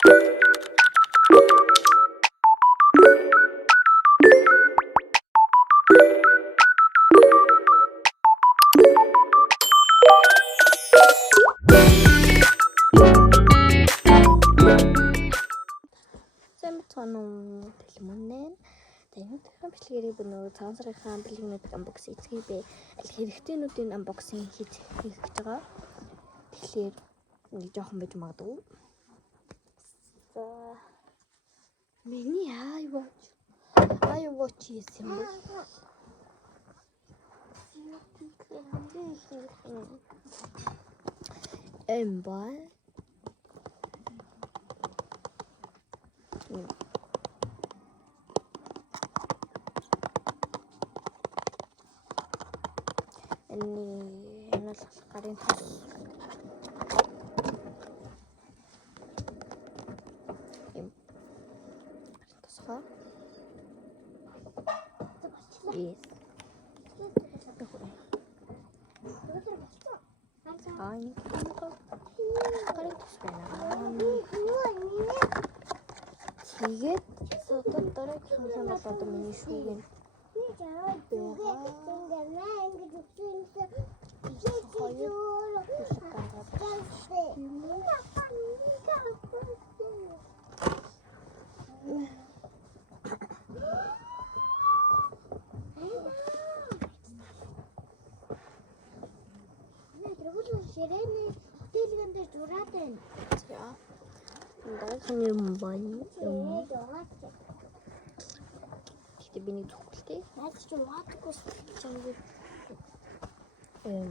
Сонон бэлмэнэн таны дахин бичлэгээрээ бөнөө цагаан сарын бэлгэнүүд анбокс эцгийг бэ аль хэрэгтэйнүүдийн анбоксинг хийж байгаа. Тэгэхээр нэг жоохон байж магадгүй. За миний iWatch юм бэ? Эмбай энэ гарын тас юм тасгаа yes гарын тас байна. Тэгээд содод дараагийн хансан бол одоо миний шүүгэн юм байна. Гэтэ биний зүгтэлтэй. Наад чи угаадаггүй юм.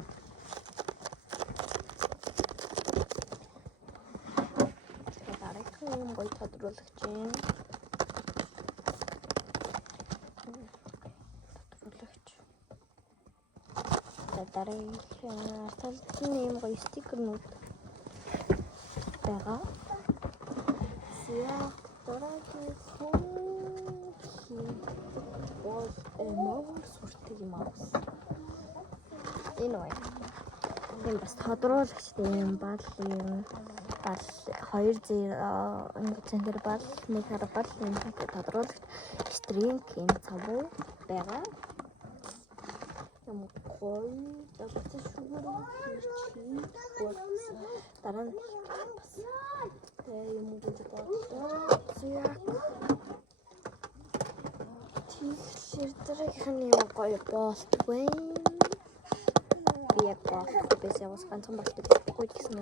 Дараагийн гоё тодруулагч юм. Дараагийн талын юм гоё стикернүүд байгаа. Сия дараагийн бол мөр суртал юм аа. Энэ байна. Энэ бас тодруулагчтай юм бал юм. Бал 2-0 ингэ центр бал нэг хар бал энэ тодруулагч стринг юм цавуу байгаа. Юм гоё давтаж шүүгээр хийчих. Дараа нь бас юм гэж бодлоо. Тэгэхээр дараагийн юм гоё болт байна. Би яг болт бас ганцхан болт байхгүй гэсэн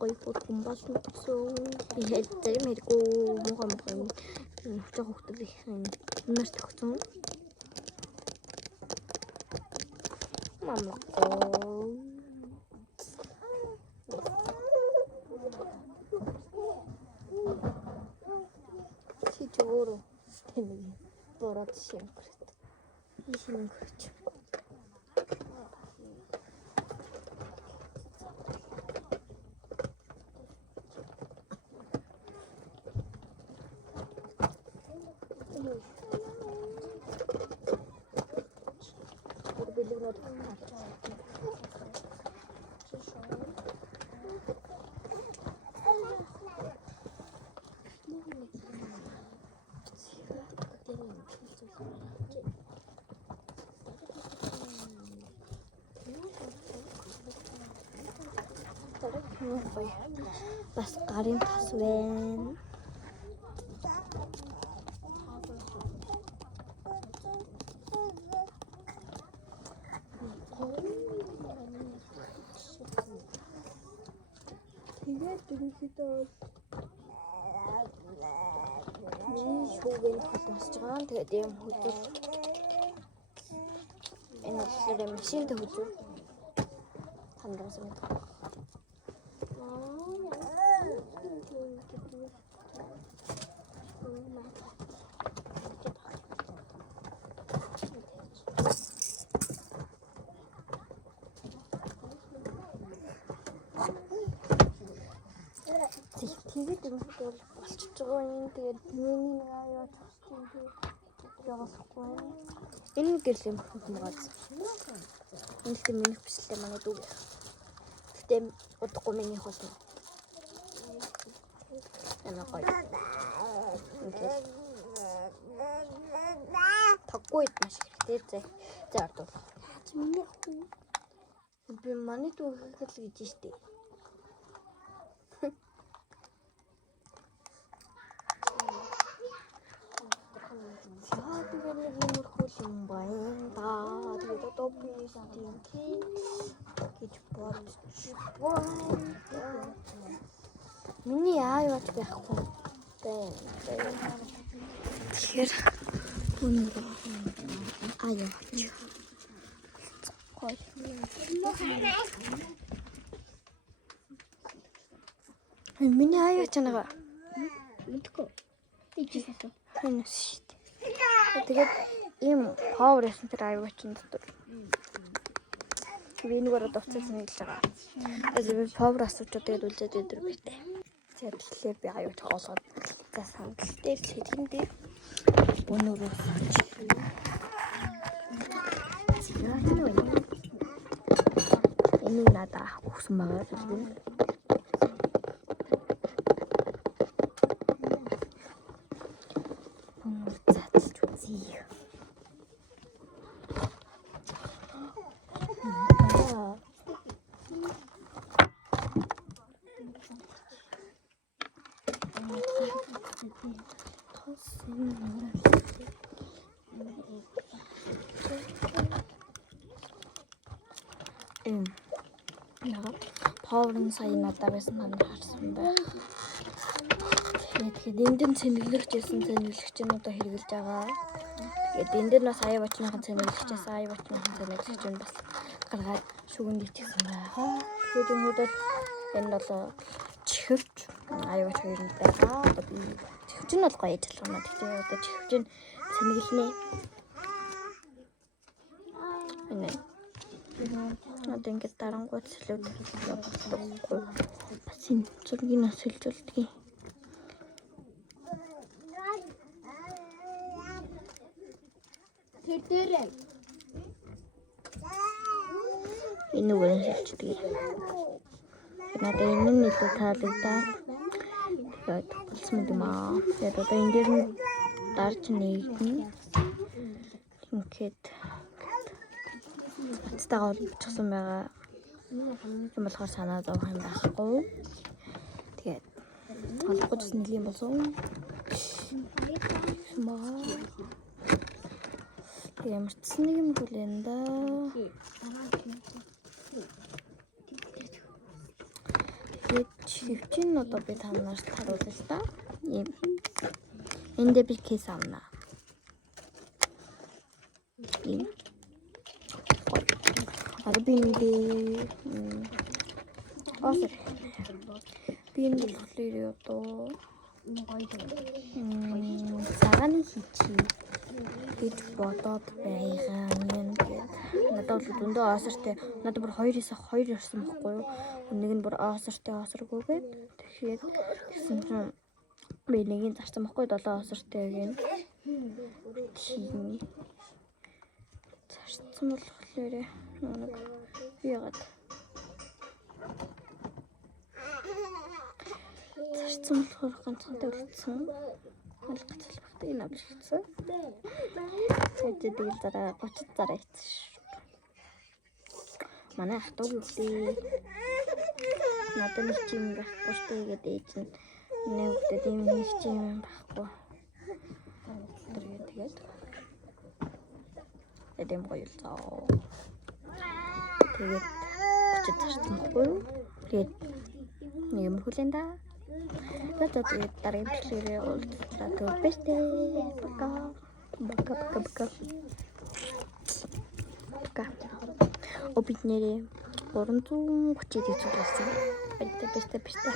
гоё фото болсон гэсэн. Би хэлдэг мэрэггүй муухай жоо хөвгдөг их нар төгсөн. Мамлахгүй. Чичүүрөө тэнэг бороод шимгэрт. Ишин гэрч. Бас гарын тас байна. Тэгээд ерөнхийдөө миний шүүгэн холбосч байгаа. Тэгээд юм хөдөл энэ болохоор машинтай хөдөл хандсан юм. Тэгээд бол болчихж байгаа юм. Тэгээд миний нэг аяа тустай явахгүй. Энэ гэрэл юм хүмүүс. Энэ л миний хүсэлтэй манай дүү. Гэтэ удахгүй миний хол. Ана гоё. Ингээд тоггүй маш хэрэгтэй зэ. За ордоо. Миний хүү. Би манай дүү хэл гэж штэ. Тэгээд нэг юм хөл юм байна. Тэгээд одоо би стинки гэж бодчих. Миний аа юу байхгүй. Тэгэхээр өнөө аа юу чих. Гой. Миний аа юу чанага. Мэдгүй. Ичээсээ. Хэнэс шít. Тэгээд ийм power center аюучин дотор. Би нэгээрээ дуцсан нэг л байгаа. Тэгээд би power асуучаад тэгээд үлдээд өдөр битээ. Тэгээд тэгэхээр би аюуч олгоод за сандал дээр цэлгэн дээр өнөөрөө энэ надаа өгсөн байгаа зүйл. Power-ын сая надад байсан ханд харсан байх. Тэгээд эндэн цэнэглэгчсэн цэнэглэгчнүүдээ хэрэгжилж байгаа. Тэгээд эндэн бас аяа бочныхан цэнэглэгчээс аяа бочныхан цэнэглэгч нь бас гаргаад шүгэнд ичсэн байгаа. Тэгээд өнөөдөр энэ бол чихвч аяа боч хоёр нь байгаа. Одоо би чихвч нь бол гоё ажиллана. Тэгэхээр одоо чихвч нь цэнэглэнэ. Энэ одоо ингээд дарангууд сэлүүд явуулдаг. Бас энэ зургийг нас хэлжүүлдэг. Тэр энэ үгээр хэлждэг. Надад энэ нь илүү таалагдаад тэгээд болсон юм аа. Тэгээд одоо энэ дээр нь дарж нэгнэ. Ингээд цастайгаар бичсэн байгаа. Юм болохоор санаа зовх юм байхгүй. Тэгээд олохгүй ч нэг юм болсон. Ямар ч нэг юм хүлэн да. Тэгээд чивчин одоо би танаас харуулъя л та. Энд би кейс авна. Арбинди осэр бин болохоор одоо цагааны хийчи гэж бодоод байгаа юм гээд надад бол өндөө осортой надад бүр 2-2 ирсэн байхгүй юу. Нэг нь бүр осортой осоргүйгээд тэгэхээр гэсэн чинь би нэгийг зарсан байхгүй 7 осортой гэн зарсан болохоор нэг яагаад зарсан болохоор ганцхан төрөлдсөн алгацал багтыг энэ авчихсан. Тэгээд дараа 30 зараа ийцэн. Манай ах トゥ үгүй. Надад нэг чим байхгүй штэ гэдэг ээж нь нэг үгтэй юм нэг чим байхгүй. Тэгээд эдэм гоёлцоо. Тэгээд 30 зарсан байхгүй юу? Тэгээд нэг юм хүлэн да. Тэгээд дараагийн бичлэгээрээ уулзлаа. Бэстэ. Бака. Обиднэрээ 330 дэх болсон. Бэстэ.